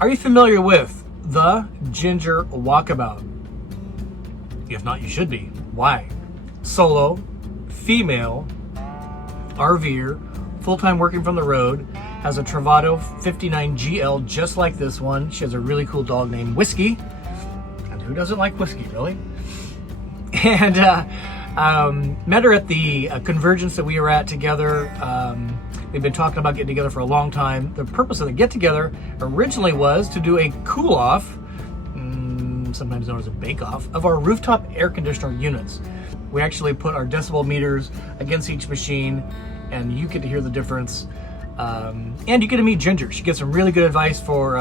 Are you familiar with the Ginger Walkabout? If not, you should be. Why? Solo, female, RVer, full-time working from the road, has a Trovato 59 GL just like this one. She has a really cool dog named Whiskey. And who doesn't like whiskey, really? And met her at the convergence that we were at together. We've been talking about getting together for a long time. The purpose of the get-together originally was to do a cool-off, sometimes known as a bake-off, of our rooftop air conditioner units. We actually put our decibel meters against each machine, and you get to hear the difference. And you get to meet Ginger. She gives some really good advice for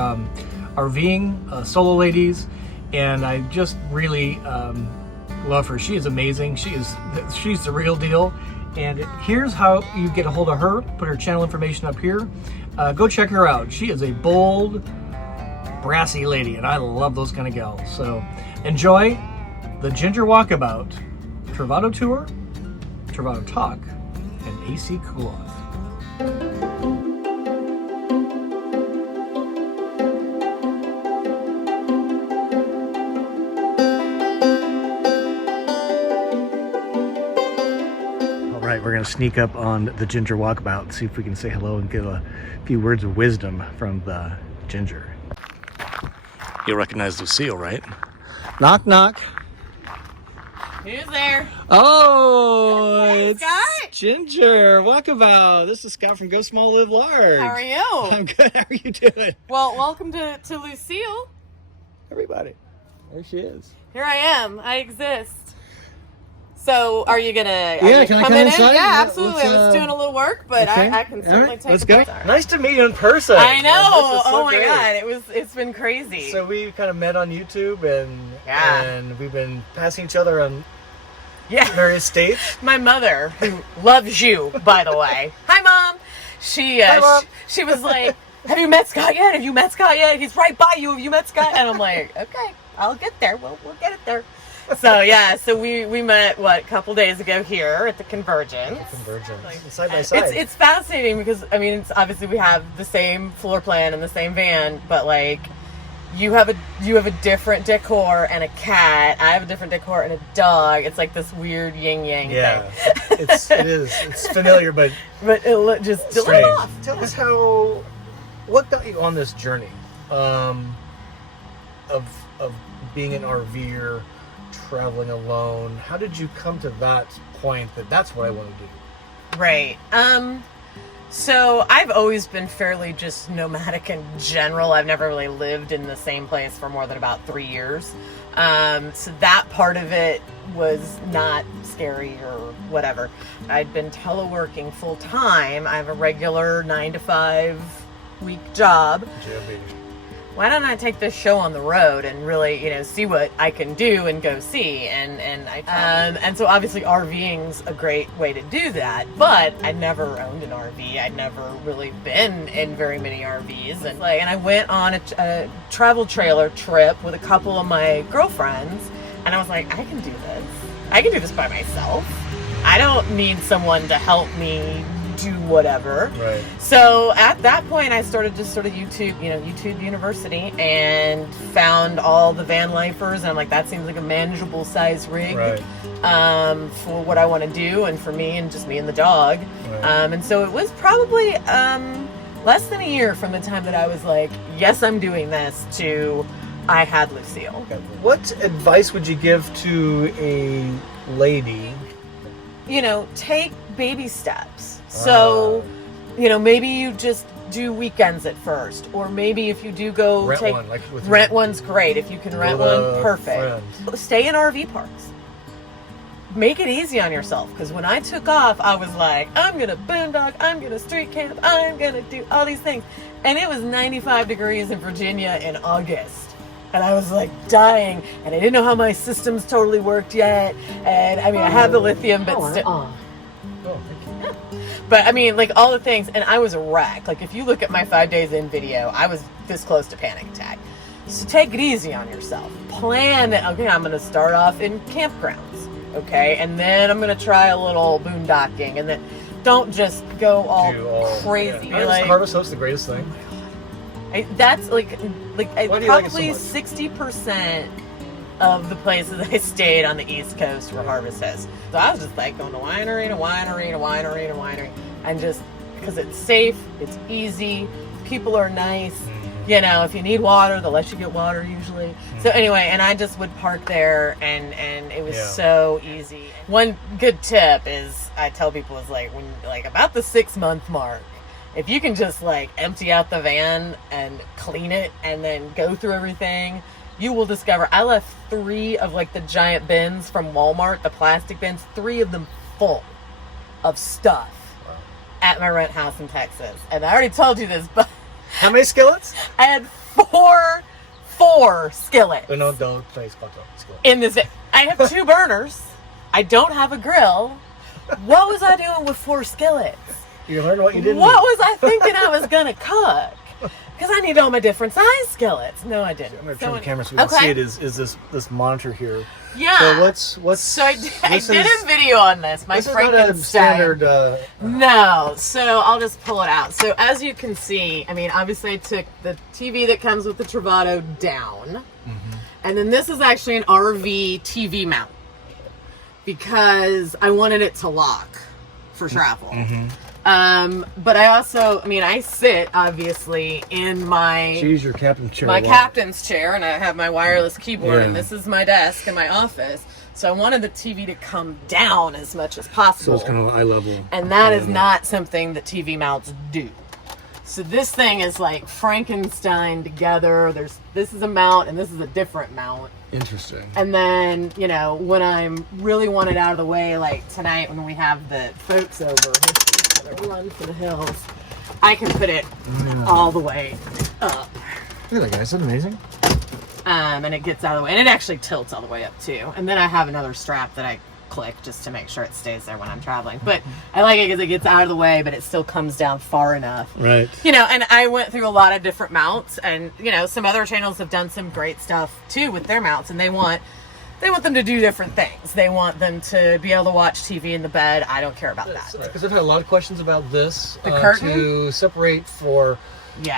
RVing, solo ladies, and I just really love her. She is amazing. She's the real deal. And here's how you get a hold of her. Put her channel information up here. Go check her out. She is a bold, brassy lady, and I love those kind of gals. So enjoy the Ginger Walkabout, Trovato Tour, Trovato Talk, and AC Cool Off. We're going to sneak up on the Ginger Walkabout and see if we can say hello and give a few words of wisdom from the Ginger. You'll recognize Lucile, right? Knock, knock. Who's there? Oh, hey, it's Scott. Ginger Walkabout. This is Scott from Go Small Live Large. How are you? I'm good. How are you doing? Well, welcome to Lucile. Everybody. There she is. Here I am. I exist. So, are you gonna can I come inside? Yeah, absolutely. I was doing a little work, but okay. I can certainly right, take let's it. go. Nice to meet you in person. I know. So oh my great. God, it's been crazy. So we kind of met on YouTube, and we've been passing each other on various states. My mother, who loves you, by the way. Hi, Mom. She was like, "Have you met Scott yet? Have you met Scott yet? He's right by you. Have you met Scott?" And I'm like, "Okay, I'll get there. We'll get it there." So yeah, so we met a couple days ago here at the Convergence. Side by side. It's fascinating because I mean, it's obviously we have the same floor plan and the same van, but like you have a different decor and a cat. I have a different decor and a dog. It's like this weird yin yang thing. it is. It's familiar, but it just strange. off. Tell us what got you on this journey of being an RVer, traveling alone. How did you come to that point that that's what I want to do? Right. So I've always been fairly just nomadic in general. I've never really lived in the same place for more than about 3 years. So that part of it was not scary or whatever. I'd been teleworking full time. I have a regular 9-to-5 week job. Why don't I take this show on the road and really, see what I can do and go see? And so obviously RVing's a great way to do that. But I'd never owned an RV. I'd never really been in very many RVs. And I went on a travel trailer trip with a couple of my girlfriends, and I was like, I can do this. I can do this by myself. I don't need someone to help me do whatever. Right. So at that point I started just sort of YouTube University, and found all the van lifers, and I'm like, that seems like a manageable size rig, right, for what I want to do and for me and just me and the dog. Right. And so it was probably less than a year from the time that I was like, yes, I'm doing this, to I had Lucile. Okay. What advice would you give to a lady? Take baby steps. So, maybe you just do weekends at first, or maybe if you do go rent one's great. If you can rent one, perfect. Stay in RV parks. Make it easy on yourself, because when I took off, I was like, I'm gonna boondock, I'm gonna street camp, I'm gonna do all these things, and it was 95 degrees in Virginia in August. And I was like dying, and I didn't know how my systems totally worked yet. And I mean, I have the lithium, but still. But I mean, all the things, and I was a wreck. If you look at my 5 days in video, I was this close to panic attack. So take it easy on yourself. Plan it. Okay, I'm going to start off in campgrounds. Okay, and then I'm going to try a little boondocking, and then don't just go all crazy. Yeah. Harvest Host's the greatest thing. That's Like Why do you like it so probably much? 60% of the places I stayed on the East Coast were harvests. So I was just like going to winery to winery to winery to winery, and just because it's safe, it's easy, people are nice. You know, if you need water, they'll let you get water usually. So anyway, and I just would park there, and it was so easy. One good tip is I tell people is like when like about the 6-month mark, if you can just like empty out the van and clean it and then go through everything, you will discover I left 3 of like the giant bins from Walmart, the plastic bins, 3 of them full of stuff at my rent house in Texas. And I already told you this, but How many skillets? I had four skillets. No, don't face fucked up skillet. In this, I have 2 burners. I don't have a grill. What was I doing with 4 skillets? You learned what you didn't. What was I thinking I was gonna cook? Because I need all my different size skillets. No, I didn't. I'm gonna turn the camera so we can see it. Is this monitor here? Yeah. So what's? So I did a video on this. My This is not a Frankenstein. standard. No, so I'll just pull it out. So as you can see, I mean, obviously I took the TV that comes with the Trovato down. And then this is actually an RV TV mount because I wanted it to lock for travel. But I also, I mean, I sit obviously in my Your captain's chair. my captain's chair, and I have my wireless keyboard, and this is my desk in my office. So I wanted the TV to come down as much as possible. So it's kind of eye level. And that is not something that TV mounts do. So this thing is like Frankenstein together. This is a mount and this is a different mount. Interesting. And then, you know, when I'm really want it out of the way, like tonight when we have the folks over, run for the hills, I can put it all the way up. Look at that, guys. Isn't that amazing? And it gets out of the way. And it actually tilts all the way up too. And then I have another strap that I click just to make sure it stays there when I'm traveling. But I like it because it gets out of the way, but it still comes down far enough. Right. You know, and I went through a lot of different mounts, and you know, some other channels have done some great stuff too with their mounts, and they want them to do different things. They want them to be able to watch TV in the bed. I don't care about that. Because I've had a lot of questions about this. The curtain? To separate for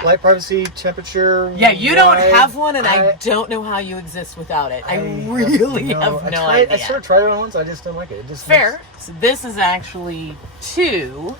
light, privacy, temperature. Yeah, you don't have one, and I don't know how you exist without it. I really have no idea. I sort of tried it on once. I just don't like it. It just fair. So this is actually 2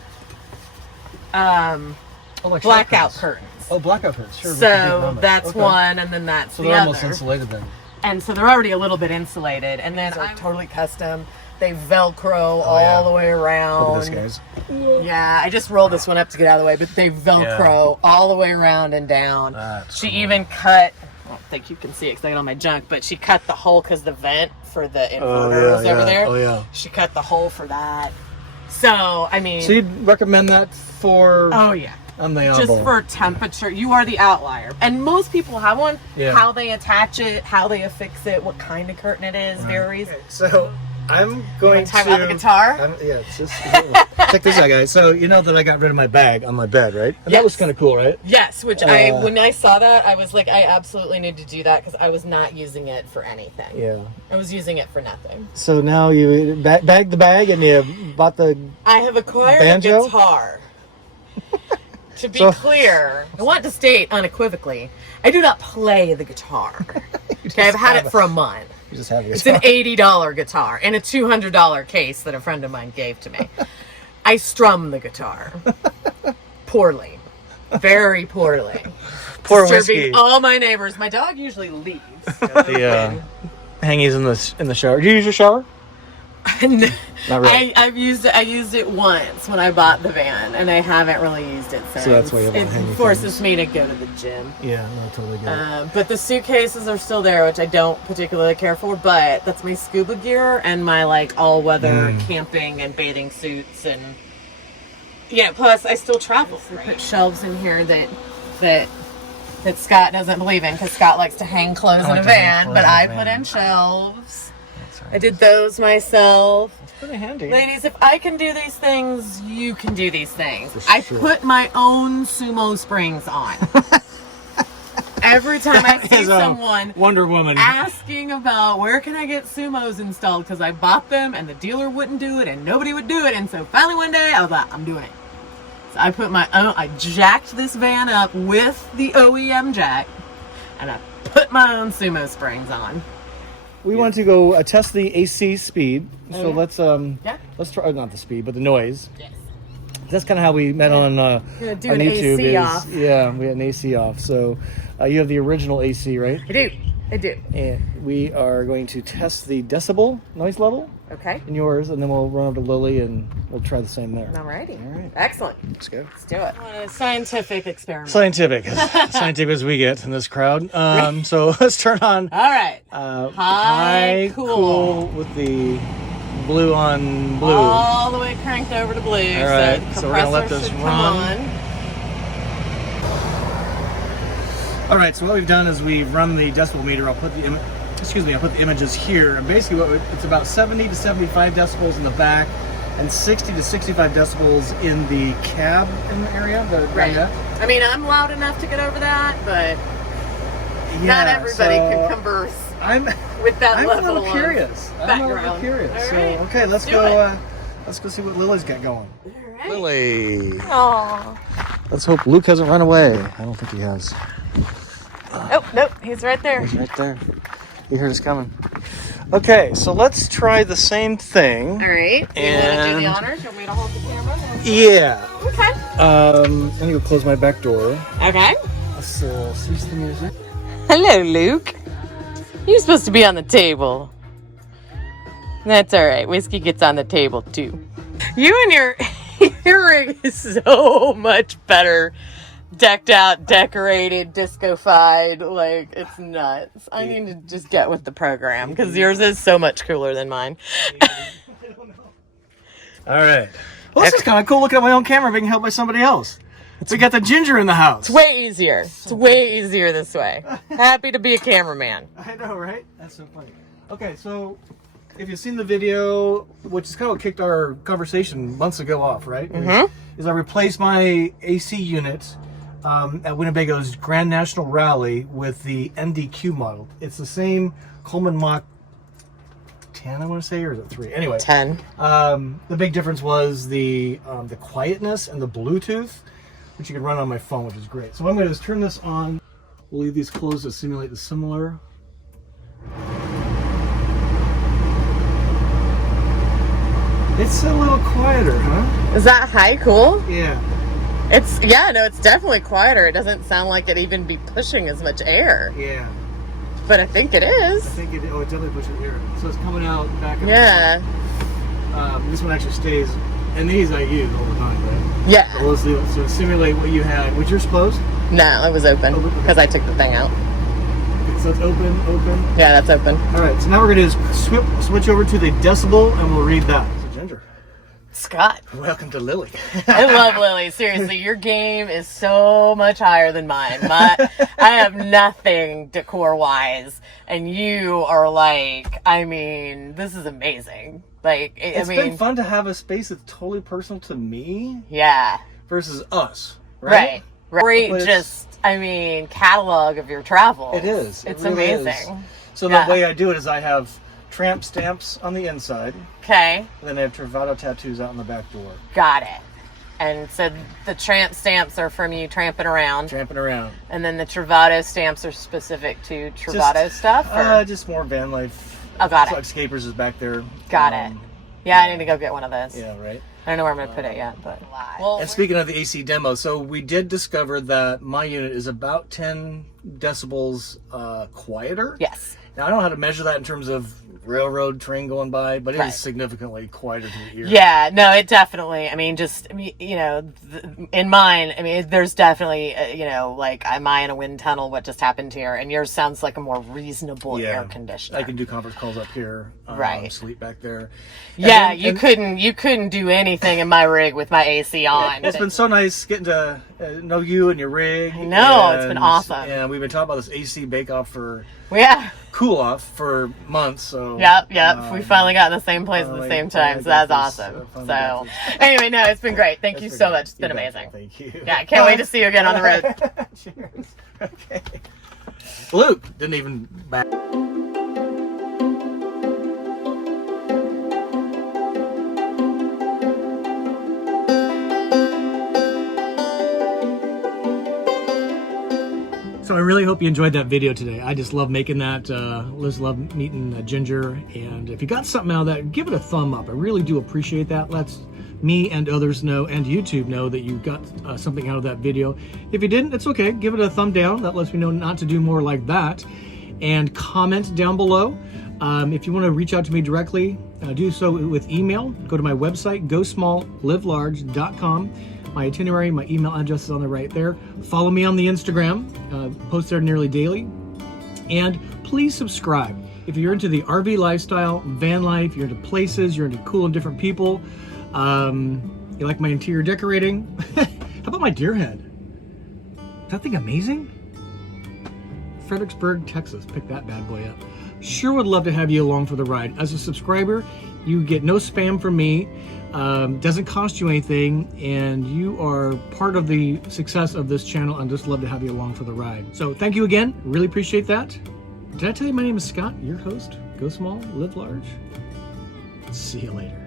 blackout curtains. Oh, blackout curtains. Sure. So that's one, and then that's so the they're other. almost insulated then. And so they're already a little bit insulated, and then I'm totally custom. They Velcro all the way around. Look at this, guys. Yeah, I just rolled this one up to get out of the way, but they Velcro all the way around and down. That's she cool. even cut, I don't think you can see it because I got all my junk, but she cut the hole because the vent for the inverter is over there. Oh, yeah. She cut the hole for that. So, I mean. So you'd recommend that for... Oh, yeah. On the just for temperature. You are the outlier. And most people have one. Yeah. How they attach it, how they affix it, what kind of curtain it is varies. Okay, so I'm going to talk about the guitar. Check this out, guys. So you know that I got rid of my bag on my bed, right? And that was kind of cool, right? Yes. Which when I saw that, I was like, I absolutely need to do that because I was not using it for anything. Yeah. I was using it for nothing. So now you bagged the bag and you bought the. I have acquired banjo? a guitar. To be clear, I want to state unequivocally, I do not play the guitar. Okay, I've had it for a month. You just have it. It's an $80 guitar in a $200 case that a friend of mine gave to me. I strum the guitar poorly, very poorly. Poor disturbing whiskey. all my neighbors. My dog usually leaves. The hangies in the shower. Do you use your shower? No. Not really. I used it once when I bought the van, and I haven't really used it since. So that's why you have all the hanging forces things. me to go to the gym. Yeah, no, totally get it. But the suitcases are still there, which I don't particularly care for. But that's my scuba gear and my like all-weather camping and bathing suits, and yeah. Plus, I still travel. I put shelves in here that Scott doesn't believe in because Scott likes to hang clothes in a van, but I put in shelves. I did those myself. It's pretty handy. Ladies, if I can do these things, you can do these things. I put my own sumo springs on. Every time I see someone Wonder Woman asking about where can I get sumos installed because I bought them and the dealer wouldn't do it and nobody would do it. And so finally one day I was like, I'm doing it. So I put my own, I jacked this van up with the OEM jack. and I put my own sumo springs on. We want to go test the AC speed. So yeah. let's try not the speed, but the noise. Yes. That's kind of how we met on Gonna do on an YouTube. AC off. Yeah, we had an AC off. So you have the original AC, right? I do. And we are going to test the decibel noise level Okay. in yours, and then we'll run over to Lily and we'll try the same there. Alrighty. All right. Excellent. Let's go. Let's do it. A scientific experiment. Scientific. Scientific as we get in this crowd. So let's turn on All right. high cool with the blue on blue. All the way cranked over to blue. All right. So, So we're going to let this run. All right, so what we've done is we've run the decibel meter. I'll put the images here. And basically, it's about 70 to 75 decibels in the back, and 60 to 65 decibels in the cab area. Right. I mean, I'm loud enough to get over that, but not everybody can converse with that level. I'm a little curious. Background. So right. okay, let's go. Let's go see what Lily's got going. All right. Lily. Aww. Let's hope Luke hasn't run away. I don't think he has. Oh, nope, he's right there. He's right there. He heard us coming. Okay, so let's try the same thing. All right. You want to do And the honors? You want me to hold the camera? yeah. Okay. I'm gonna close my back door. Okay. Let's cease the music. Hello, Luke. You're supposed to be on the table. That's all right. Whiskey gets on the table too. You and your rig is so much better. Decked out, decorated, disco-fied, like, it's nuts. I need to just get with the program, because yours is so much cooler than mine. All right. Well, this is kind of cool looking at my own camera being held by somebody else. We got the Ginger in the house. It's way easier. It's way easier this way. Happy to be a cameraman. I know, right? That's so funny. Okay, so if you've seen the video, which is kind of what kicked our conversation months ago off, right? Is I replaced my AC unit at Winnebago's Grand National Rally with the NDQ model. It's the same Coleman Mach 10, I want to say, or is it 3? Anyway, 10. The big difference was the quietness and the Bluetooth, which you can run on my phone, which is great. So what I'm going to do is turn this on. We'll leave these closed to simulate the similar. It's a little quieter, huh? Is that high cool? Yeah. It's definitely quieter. It doesn't sound like it even be pushing as much air. Yeah. But I think it is. I think it definitely pushes air. So it's coming out back. Yeah. This one actually stays, and these I use all the time, right? Yeah. So let's do it. So simulate what you had. Was yours closed? No, it was open because I took the thing out. Okay, so it's open. Yeah, that's open. All right. So now we're going to switch over to the decibel, and we'll read that. So Ginger. Scott. Welcome to Lily. I love Lily. Seriously, your game is so much higher than mine. I have nothing decor-wise, and you are like, I mean, this is amazing. Like, It's been fun to have a space that's totally personal to me. Yeah. Versus us, right? Great, catalog of your travel. It is. It's really amazing. Is. So the way I do it is I have tramp stamps on the inside. Okay. And then I have Trovato tattoos out on the back door. Got it. And so the tramp stamps are from you tramping around. And then the Trovato stamps are specific to Trovato stuff? Just more van life. Oh, got it. Escapers is back there. Got it. Yeah, I need to go get one of those. Yeah, right. I don't know where I'm going to put it yet, but... And speaking of the AC demo, so we did discover that my unit is about 10 decibels quieter. Yes. Now, I don't know how to measure that in terms of railroad train going by, but it is significantly quieter to the ear. Yeah, no, it definitely, in mine, there's definitely, am I in a wind tunnel, what just happened here? And yours sounds like a more reasonable air conditioner. I can do conference calls up here, sleep back there. Yeah, you couldn't do anything in my rig with my AC on. It's been so nice getting to know you and your rig. I know, it's been awesome. And we've been talking about this AC bake-off cool off for months. So Yep. We finally got in the same place at the same time, so that's awesome. So anyway, no, it's been great. Thank you so much. It's been amazing. Thank you. Yeah, I can't wait to see you again on the road. Cheers. Okay. Luke didn't even back. So I really hope you enjoyed that video today. I just love making that. Just love meeting Ginger. And if you got something out of that, give it a thumb up. I really do appreciate that. Let's me and others know, and YouTube know, that you got something out of that video. If you didn't, it's okay. Give it a thumb down. That lets me know not to do more like that. And comment down below. If you want to reach out to me directly, do so with email. Go to my website, GoSmallLiveLarge.com. My itinerary, my email address is on the right there. Follow me on the Instagram. Post there nearly daily. And please subscribe. If you're into the RV lifestyle, van life, you're into places, you're into cool and different people, you like my interior decorating. How about my deer head? Is that thing amazing? Fredericksburg, Texas. Pick that bad boy up. Sure would love to have you along for the ride. As a subscriber, you get no spam from me. Doesn't cost you anything, and you are part of the success of this channel. I'd just love to have you along for the ride. So thank you again. Really appreciate that. Did I tell you my name is Scott, your host? Go small, live large. See you later.